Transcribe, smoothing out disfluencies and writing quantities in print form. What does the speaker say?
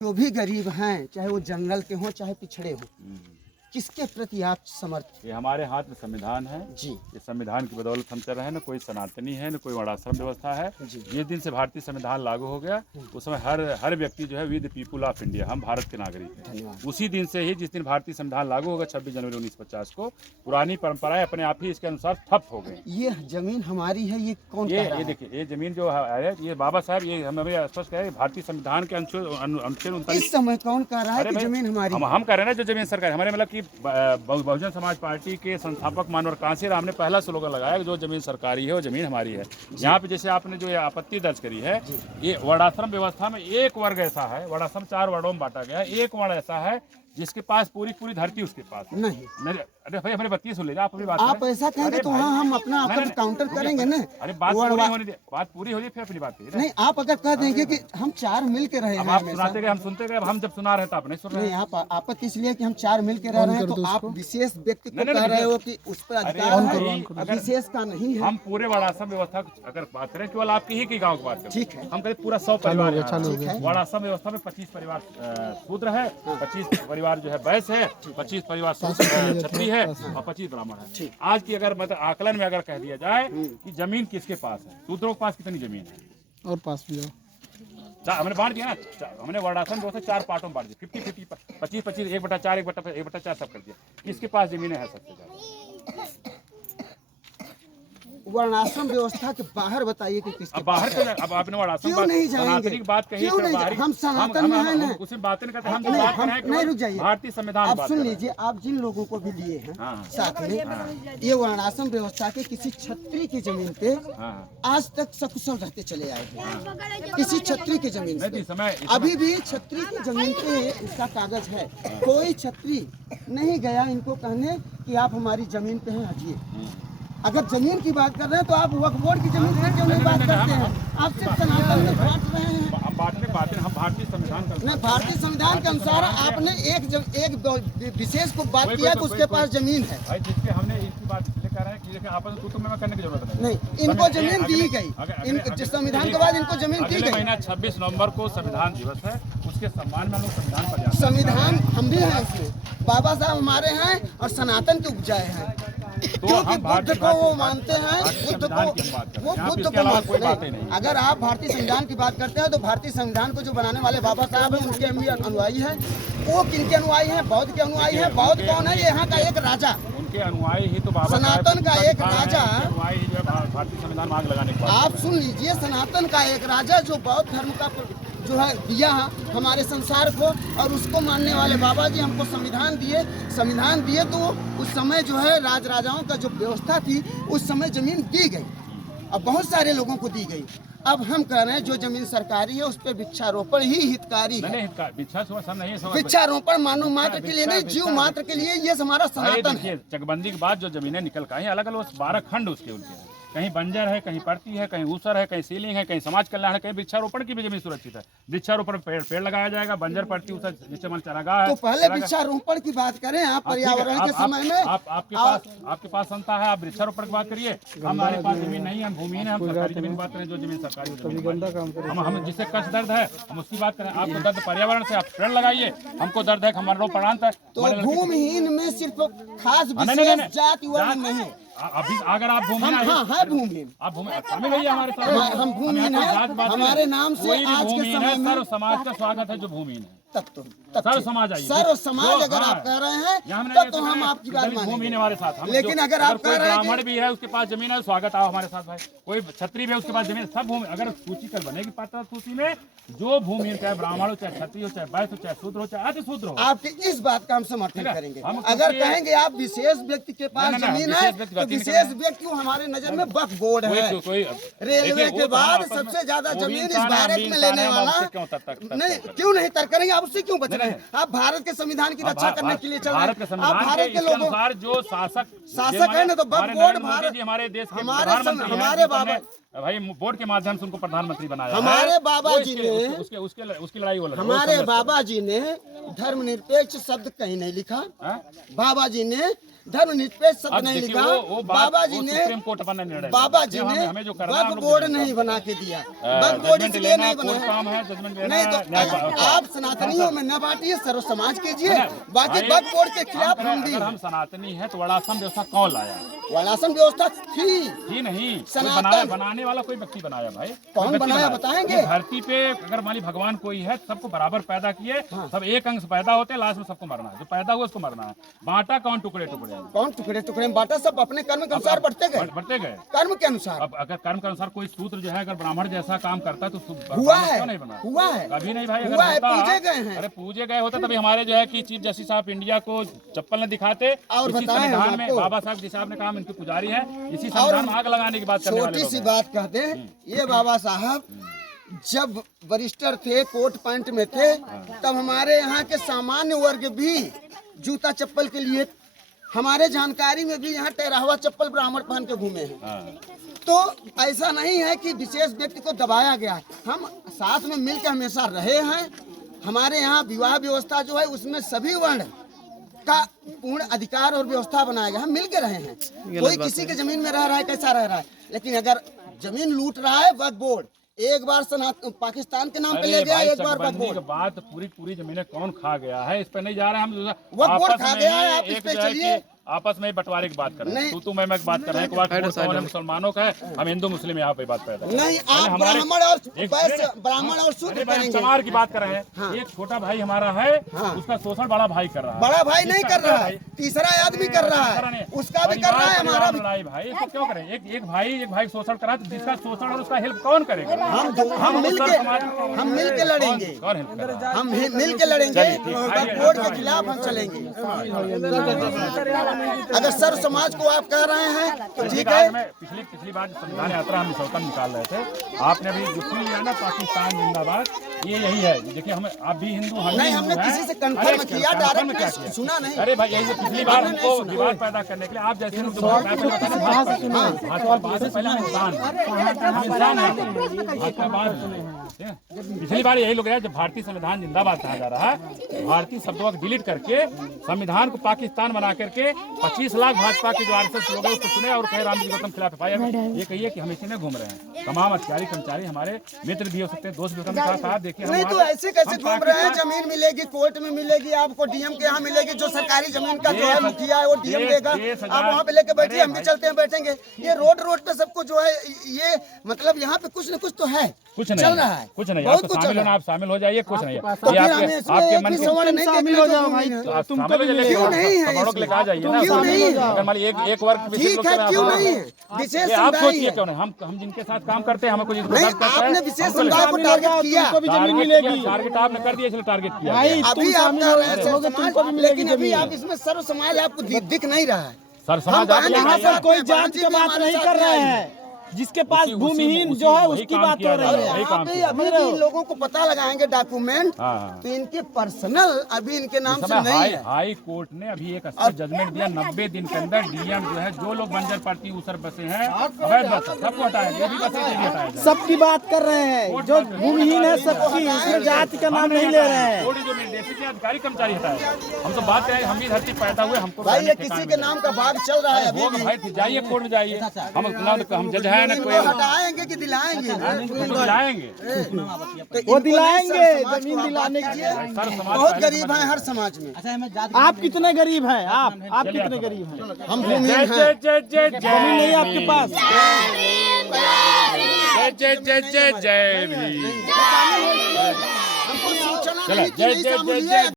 जो भी गरीब हैं, चाहे वो जंगल के हों चाहे पिछड़े हों, किसके प्रति आप समर्थ? ये हमारे हाथ में संविधान है जी ये संविधान की बदौलत हम चल रहे हैं। न कोई सनातनी है न कोई वर्णाश्रम व्यवस्था है। जी। जिस दिन से भारतीय संविधान लागू हो गया उस समय हर व्यक्ति जो है we the people of India, हम भारत के नागरिक हैं। धन्यवाद। उसी दिन से ही जिस दिन भारतीय संविधान लागू होगा 26 जनवरी 1950 को, पुरानी परंपराएं अपने आप ही इसके अनुसार ठप हो गई। ये जमीन हमारी है, ये कौन कह रहा ये है? देखिए, ये जमीन जो है ये बाबा साहब, ये हमें स्पष्ट कहे भारतीय संविधान के अनुच्छेद 39। इस समय कौन कह रहा है अरे कि भाई, जमीन हमारी हम कह रहे हैं ना, जो जमीन सरकार हमारे मतलब कि बहुजन समाज पार्टी के संस्थापक मानवर कांसीराम ने पहला स्लोगन लगाया कि जो जमीन सरकारी है वो जमीन हमारी है। यहाँ पे जैसे आपने जो ये आपत्ति दर्ज करी है, ये वर्णाश्रम व्यवस्था में एक वर्ग ऐसा है, वर्णाश्रम 4 वर्गों में बांटा गया है, एक वर्ण ऐसा है जिसके पास पूरी धरती उसके पास है। नहीं। अरे भाई हमारे बत्ती सुन लीजिए, आप अपनी बात आप करें। ऐसा कहेंगे तो वहाँ हम अपना आपका काउंटर करेंगे ना। अरे बात पूरी हो जाए फिर अपनी बात करिए। नहीं, आप अगर कह देंगे कि हम 4 मिल के रहे हैं, आप सुनाते गए, हम सुनते गए, हम जब सुना रहे थे आप नहीं सुन रहे। नहीं, आप आपत्ति इसलिए कि हम 4 मिल के रह रहे हैं तो आप विशेष व्यक्ति को कह रहे हो कि उस पर अधिकार है, विशेष का नहीं है। हम पूरे वर्णाश्रम व्यवस्था अगर बात करें, केवल आपकी ही की गाँव की बात करें, ठीक है। हम कहते पूरा 100 परिवार वर्णाश्रम व्यवस्था में 25 परिवार शूद्र है, 25 परिवार जो है वैश्य है, 25 परिवार क्षत्रिय है और 25 ब्राह्मण है। आज की अगर मतलब आकलन में अगर कह दिया जाए कि जमीन किसके पास है, शूद्रों के पास कितनी जमीन है और पास भी हमने बांट दिया ना, हमने वर्णाश्रम व्यवस्था 4 पार्टों में बांट दिया, 50-50, 25-25, 1/4, 1/4 सब कर दिया। किसके पास जमीनें है सबसे ज्यादा? वर्णाश्रम व्यवस्था के बाहर बताइए कि किसके अब बाहर के अब आपने वर्णाश्रम क्यों नहीं जाएंगे? सनातनी की बात कही, क्यों नहीं? हम सनातन में हैं ना। उसी बात नहीं करते, हम नहीं, बात कर हम रहे हैं नहीं, कि रुक जाइए। भारतीय संविधान आप बात सुन कर रहे लीजिए, आप जिन लोगों को भी लिए हैं हाँ। साथ में, ये वर्णाश्रम व्यवस्था के किसी छत्री की जमीन पे हाँ। आज तक सकुशल रहते चले आए हैं। किसी छत्री की जमीन नहीं, पे इस समय अभी भी छत्री की जमीन पे इसका कागज है। कोई छत्री नहीं गया इनको कहने कि आप हमारी जमीन पे हैं, हटिए। अगर जमीन की बात कर रहे हैं तो आप वक्फ बोर्ड की जमीन की क्यों नहीं बात करते हैं? आप सिर्फ सनातन में बांट रहे हैं। हम बातें हम भारतीय संविधान का नहीं, भारतीय संविधान के अनुसार आपने एक विशेष को बात किया कि उसके पास जमीन है। भाई, जिसके हमने इसकी बात इसलिए कर रहे हैं कि देखिए आपस में कुटुंब में करने की जरूरत नहीं, इनको जमीन दी गई, संविधान के बाद इनको जमीन दी अगले गई। महीना 26 नवंबर को संविधान दिवस है, उसके सम्मान में हम लोग संविधान पर जाते हैं। संविधान हम भी हैं इसमें, बाबा साहब हमारे हैं और सनातन के उपजाए हैं, क्योंकि बुद्ध को वो मानते हैं, बुद्ध को वो बुद्ध को मानते हैं। अगर आप भारतीय संविधान की बात करते हैं तो भारतीय संविधान को जो बनाने वाले बाबा साहब हैं उनके हम भी अनुयायी हैं। वो किनके अनुयायी हैं? बौद्ध के अनुयायी हैं। बौद्ध कौन है? यहाँ का एक राजा, उनके अनुयायी ही तो बाबा सनातन का एक राजा, अनुयायी ही जो है भारतीय संविधान में आग लगाने के बाद। आप सुन लीजिए, सनातन का एक राजा जो बौद्ध धर्म का जो है दिया हमारे संसार को, और उसको मानने वाले बाबा जी हमको संविधान दिए तो उस समय जो है राजाओं का जो व्यवस्था थी उस समय जमीन दी गई और बहुत सारे लोगों को दी गई। अब हम कह रहे हैं जो जमीन सरकारी है उस पर वृक्षारोपण ही हितकारी है। वृक्षारोपण मानव मात्र के लिए नहीं, जीव मात्र के लिए ये हमारा सनातन है। चकबंदी के बाद जो जमीनें निकल कर आई अलग अलग 12 खंड उसके उनके हैं। कहीं बंजर है, कहीं परती है, कहीं ऊसर है, कहीं सीलिंग है, कहीं समाज कल्याण है, कहीं वृक्षारोपण की भी जमीन सुरक्षित है। वृक्षारोपण पेड़ लगाया जाएगा, बंजर परती ऊसर नीचे मन चारागाह है। तो पहले वृक्षारोपण की बात करें आप पर्यावरण के समय में। आपके पास संस्था है, आप वृक्षारोपण की बात करिए। हमारे पास जमीन नहीं है, हम भूमिहीन है, हम सरकारी जमीन की बात करें, जो जमीन सरकारी हम जिससे कष्ट दर्द है हम उसकी बात करें। आपको दर्द पर्यावरण से, आप पेड़ लगाइए, हमको दर्द है, हमारा प्रांत है। तो भूमिहीन में सिर्फ खास विशेष जाति वर्ग नहीं। अभी अगर आप भूमिहीन भूमिहीन आप शामिल होइए हमारे साथ। हम भूमिहीन हैं, हमारे नाम से आज के समय में सर्व समाज का स्वागत है जो भूमिहीन है। सर्व समाज आइए, सर्व समाज अगर आप कह रहे हैं तब तो हम आपकी बात भूमिहीन हमारे साथ। लेकिन अगर आप कह रहे हैं ब्राह्मण भी है उसके पास जमीन है, स्वागत आओ हमारे साथ भाई। कोई क्षत्रिय भी है उसके पास जमीन, सब भूमि अगर सूची कल बनेगी पात्र सूची में, जो भूमिहीन चाहे ब्राह्मण हो, चाहे क्षत्रिय हो, चाहे वैश्य हो, चाहे शूद्र हो, चाहे अति शूद्र हो, आपकी इस बात का हम समर्थन करेंगे। अगर कहेंगे आप विशेष व्यक्ति के पास जमीन है तो विशेष व्यक्ति हमारे नजर में वक्फ बोर्ड है। रेलवे के बाद सबसे ज्यादा जमीन इस भारत में लेने वाला नहीं, क्यों नहीं तर्क करेंगे? आप उससे क्यों बच रहे हैं? आप भारत के संविधान की रक्षा करने के लिए चल रहे हैं। आप भारत के लोगों जो शासक है ना, तो वक्फ बोर्ड भारत हमारे देश के हमारे बाबा भाई बोर्ड के माध्यम से उनको प्रधानमंत्री बनाया। हमारे बाबा जी ने उसकी लड़ाई वो लड़ा। हमारे बाबा जी ने धर्मनिरपेक्ष शब्द कहीं नहीं लिखा। बाबा जी ने धर्मनिरपेक्ष शब्द अब नहीं देखिए, लिखा। वो बात बाबा जी वो ने सुप्रीम कोर्ट अपना निर्णय बाबा लेगा। जी हमें- ने हमें जो करना है, हम वक्फ लोग बोर्ड जजमेंट नहीं बना के दिया। वक्फ जजमेंट बोर्ड इसलिए लेना नहीं कोर्ट बना। काम है, जजमेंट लेना नहीं है, तो न्याय पालिका। आप सनातनियों में न बांटिए, सर्व समाज कीजिए। बाकी भाई, वक्फ बोर्ड के खिलाफ हम भी अगर हम सनातनी हैं तो वर्णाश्रम व्यवस्था कौन लाया? वर्णाश्रम व्यवस्था थी। जी नहीं, कोई सनातन- बनाने वाला कोई व्यक्ति बनाया भाई। कौन कोई व्यक्ति बनाया बनाया। बताएंगे? ये धरती पे अगर मान ली भगवान कोई है, सबको बराबर पैदा किए, सब एक अंश पैदा होते हैं, लास्ट में सबको मरना है। जो पैदा हुआ उसको मरना है। बांटा कौन टुकड़े टुकड़े? कौन टुकड़े टुकड़े में बांटा? सब अपने कर्म के अनुसार बढ़ते गए, बढ़ते गए। कर्म के अनुसार। अब अगर कर्म के अनुसार कोई सूत्र जो है अगर ब्राह्मण जैसा काम करता है तो हुआ ब्राह्मण है, क्यों नहीं बना? हुआ है, कभी नहीं भाई। हुआ है, अगर होता- पूजे गए हैं। अरे पूजे गए होते तभी हमारे जो है कि चीफ जस्टिस ऑफ इंडिया को चप्पल न दिखाते। और इसी बताएं संविधान हम में आपको। बाबा साहब जिस आपने कहा इनके पुजारी है, इसी संविधान में आग लगाने की बात करने वाले छोटी लोग सी हैं। बात कहते हैं, ये बाबा साहब जब वरिष्ठर थे, कोट पैंट में थे, तब हमारे यहाँ के सामान्य वर्ग भी जूता चप्पल के लिए, हमारे जानकारी में भी यहाँ टेराहुआ चप्पल ब्राह्मण पहन के घूमे हैं। हाँ। तो ऐसा नहीं है कि विशेष व्यक्ति को दबाया गया है। हम साथ में मिलकर हमेशा रहे हैं। हमारे यहाँ विवाह व्यवस्था जो है उसमें सभी वर्ण का पूर्ण अधिकार और व्यवस्था बनाया गया। हम मिल के रहे हैं। कोई किसी के जमीन में रह रहा है, कैसा रह रहा है, लेकिन अगर जमीन लूट रहा है वक्फ बोर्ड, एक बार पाकिस्तान के नाम पे ले गया, एक बार वक्फ चकबंदी बोर्ड। के बाद पूरी जमीनें कौन खा गया है, इस पे नहीं जा रहे हम। वक्फ बोर्ड आपस खा में गया ही है, आप इस एक पे जो है चलिए। कि आपस में ही बंटवारे की बात कर रहे हैं। नहीं। तू मैं बात कर रहे हैं। एक बात कौन है मुसलमानों का है, हम हिंदू मुस्लिम यहाँ पे बात पैदा नहीं, आप हमारे- ब्राह्मण और एक- ब्राह्मण और शूद्र अरे भाई, हम करेंगे। समाज की बात कर रहे हैं। हाँ। एक छोटा भाई हमारा है, हाँ। उसका शोषण बड़ा भाई कर रहा है। बड़ा भाई नहीं कर रहा है, भाई। तीसरा आदमी कर रहा है, उसका भी कर रहा है, हमारा भी। लड़ाई भाई, तो क्यों करें? एक भाई शोषण करा तो जिसका शोषण और उसका हेल्प कौन करेगा? हम मिल मुसलमान के समाज- हम मिल के लड़ेंगे। कौन हेल्प कर रहा है? हम मिल के लड़ेंगे। चलिए, ठीक है। वक्फ बोर्ड के खिलाफ हम चलेंगे। अगर सर्व समाज को आप कह रहे हैं तो ठीक है। पिछली बार संविधान यात्रा हम निकल निकाल रहे थे, आपने अभी जो सुन लिया ना, पाकिस्तान जिंदाबाद, ये यही है। देखिए हमें आप भी हिंदू, हम भी नहीं, हिंदू हमने हैं। किसी से कंफर्म अरे, किया, कंफर्म डायरेक्ट क्या किया? सुना नहीं। अरे भाई, यही पिछली बार हमको विवाद पैदा करने के लिए आप जैसे लोग जो भाजपा से पहले हम इंसान है, भाजपा बाद ठीक है? पिछली बार यही लोग है, जब भारतीय संविधान जिंदाबाद कहा जा रहा है, भारतीय शब्दों को डिलीट करके संविधान को पाकिस्तान बना करके 25 लाख भाजपा के जो आरएसएस लोग हैं उसको चुने और कहे राम जी गौतम खिलाफ ये कहिए कि हम इसी में घूम रहे हैं। तमाम अधिकारी कर्मचारी हमारे मित्र भी हो सकते हैं, दोस्त भी हो सकते हैं। साहब देखिए, नहीं तो ऐसे कैसे घूम रहे हैं? जमीन मिलेगी, कोर्ट में मिलेगी, आपको डीएम के यहाँ मिलेगी। जो सरकारी जमीन का जो है मुखिया है वो डीएम देगा। आप वहाँ पे लेके बैठिए, हम भी चलते हैं, बैठेंगे। ये रोड पे सबको जो है, ये मतलब यहाँ पे कुछ न कुछ तो है, कुछ नहीं चल रहा है, कुछ नहीं। बहुत आप कुछ शामिल चल होना, रहा है। आप शामिल हो जाइए, कुछ नहीं है। तो ये फिर हमें आपके इसमें आपके एक मन भी के सवर्ण नहीं शामिल हो जाओ भाई। तो आप तुमको शामिल भी हो जाइए, क्यों नहीं है सबों को लेकर आ जाइए ना। क्यों नहीं है? अगर मान लीजिए एक वर्ग विशेष ठीक लोग है, के क्यों आप- नहीं है? विशेष ये आप समुदाय सोचिए है। क्यों नहीं? हम जिनके साथ काम करते हैं, हमें कुछ नहीं, आपने विशेष समुदाय को टारगेट किया। तुमको भी जमीन मिलेगी टारगेट आपने कर दिया, इसलिए टारगेट किया भाई। गया। अभी तुम आप शामिल कह रहे हैं हो सर्व गए, समाज, तुमको भी मिलेगी लेकिन अभी जमीन। आप इसमें सर्व समाज आपको दिख नहीं रहा है। सर समाज हम आप यहाँ यहाँ पर कोई साथ जात में के बात हमारे नहीं साथ कर रहे में हैं। जिसके पास उसी- भूमिहीन उसी- जो है वही उसकी काम बात किया हो जा रहा रही है। है। वही काम अभी किया। अभी भी इन लोगों को पता लगाएंगे डॉक्यूमेंट, हाँ। तो इनके पर्सनल अभी इनके नाम से समय नहीं है। हाई कोर्ट ने अभी एक अच्छा जजमेंट दिया, 90 दिन के अंदर डीएम जो है, जो लोग बंजर पड़ती ऊसर बसे हैं, अवैध बस सबको हटाएंगे, ये भी बसे नहीं हटाया जाए। सबकी बात कर रहे हैं, जो भूमिहीन है सबकी, उसमें जाति का नाम नहीं ले रहे हैं। थोड़ी जो निर्देशित है, अधिकारी कर्मचारी हटाए। हम तो बात है, हम भी धरती पैदा हुए, हमको भाई रहने ये ठिकाना किसी के मिले। नाम का भाग चल रहा है अभी होगा भी। भाई, फिर जाइए कोर्ट में जाइए। हम जज है ना इनको कोई, हटाएंगे कि दिलाएंगे? तो दिलाएंगे। तो वो इनको दिलाएंगे, नहीं, समाज जमीन को आप दिलाने बात के कीजिए। सर समाज बहुत पहले गरीब है हर समाज में। आप कितने गरीब हैं? आप कितने गरीब हैं? हम जय भूमिहीन जय हैं। जय जय जय जमीन नहीं है आपके पास? जय जय जय जय जय भीम। हमको सूचना चलो, नहीं कि जय नहीं जय शामिल जय है। जय